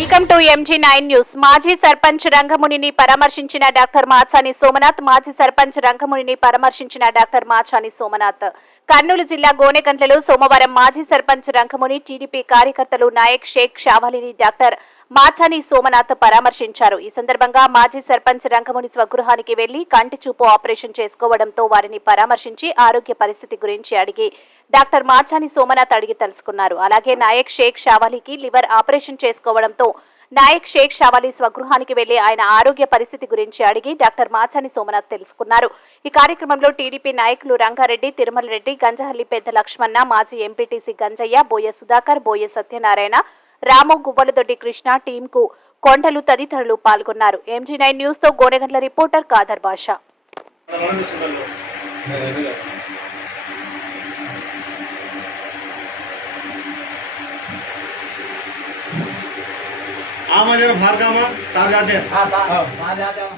MG nine news. మాజీ సర్పంచ్ రంగమునిని పరామర్శించిన డాక్టర్ మాచాని సోమనాథ్ మాజీ సర్పంచ్ రంగమునిని పరామర్శించిన డాక్టర్ మాచాని సోమనాథ్. కర్నూలు జిల్లా గోనెగంట్లలో సోమవారం మాజీ సర్పంచ్ రంగముని టీడీపీ కార్యకర్తలు నాయక్ షేక్ షావాలిని డాక్టర్ మాచాని సోమనాథ్ పరామర్శించారు. ఈ సందర్భంగా మాజీ సర్పంచ్ రంగముని స్వగృహానికి వెళ్ళి కంటి చూపు ఆపరేషన్ చేసుకోవడంతో వారిని పరామర్శించి ఆరోగ్య పరిస్థితి గురించి అడిగి డాక్టర్ మాచాని సోమనాథ్ అడిగి తెలుసుకున్నారు. అలాగే నాయక్ షేక్ షావాలికి లివర్ ఆపరేషన్ చేసుకోవడంతో నాయక్ షేక్ షావాలి స్వగృహానికి వెళ్ళి ఆయన ఆరోగ్య పరిస్థితి గురించి అడిగి డాక్టర్ మాచాని సోమనాథ్ తెలుసుకున్నారు. ఈ కార్యక్రమంలో టీడీపీ నాయకులు రంగారెడ్డి తిరుమల రెడ్డి గంజహల్లి పెద్ద లక్ష్మణ మాజీ ఎంపీటీసీ గంజయ్య బోయ సుధాకర్ బోయ సత్యనారాయణ రాము గువ్వలదొడ్డి కృష్ణ టీంకు కొండలు తదితరులు పాల్గొన్నారు ఎంజీ నైన్ న్యూస్ తో గోనెగండ్ల రిపోర్టర్ కాదర్ బాషా आमा जरा बाहर का आमा साथ जाते हैं हाँ सा हाँ जाते हैं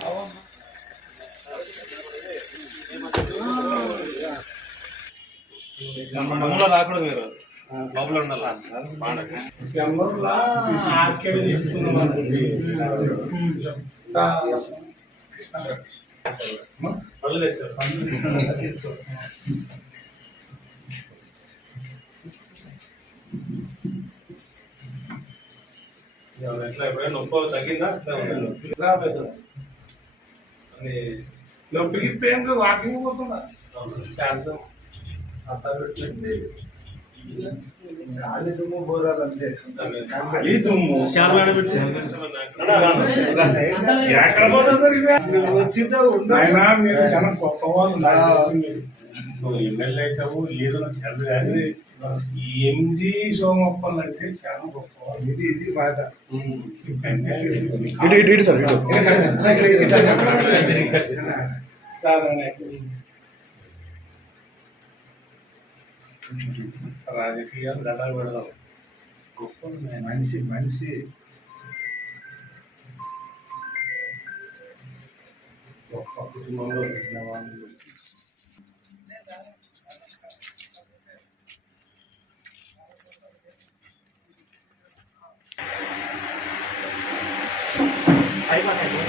నమూనా రాకూడదు మీరు లోపల ఉండాలి ఎట్లా ఎప్పుడైనా నొప్పి తగ్గిందా? నొప్పికి పెయిన్ వాకింగ్ పోతున్నా. శాంతం. అత్త పెట్టింది గాలి దుమ్ము బోరాలు అంతే. ఈ ఎక్కడ పోతా సార్ వచ్చిందా ఉండు అయినా మీరు చాలా గొప్ప వాళ్ళు ఎమ్మెల్యే అవుతావు లేదు నాకు తెలియదు కానీ ఈ ఎంజీ సోమప్పల్ అంటే చాలా గొప్ప. ఇది ఇది మాట రాజకీయాలు గడ్డలు పెడదాం గొప్ప మనిషి మనిషి గొప్ప కుటుంబంలో పుట్టిన వాళ్ళు अरे